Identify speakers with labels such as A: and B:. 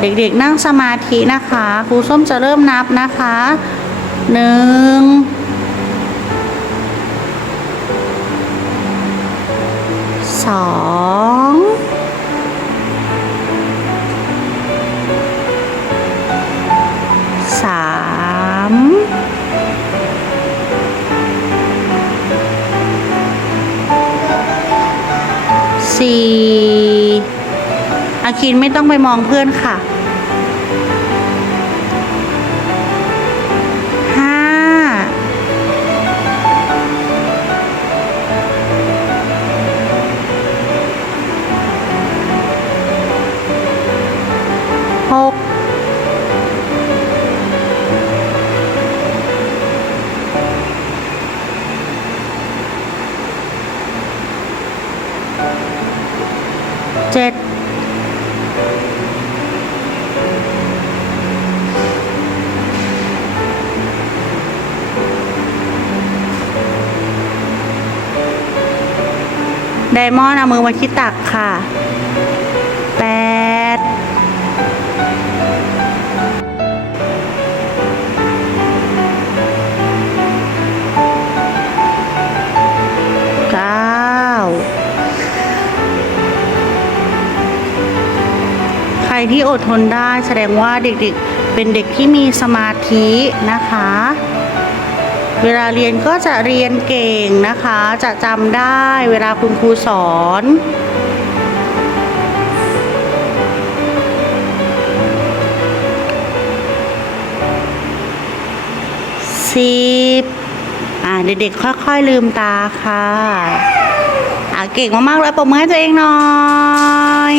A: เด็กๆนั่งสมาธินะคะครูส้มจะเริ่มนับนะคะหนึ่งสองสามสี่ อาคินไม่ต้องไปมองเพื่อนค่ะห้าหกเจ็ด ไดมอนด์เอามือมาที่ตักค่ะแปดเก้าใครที่อดทนได้แสดงว่าเด็กๆเป็นเด็กที่มีสมาธินะคะ เวลาเรียนก็จะเรียนเก่งนะคะ จะจำได้เวลาคุณครูสอนสิบอ่าเด็กๆค่อยๆลืมตาค่ะอ่าเก่งมากๆเลยปรบมือให้ตัวเองหน่อย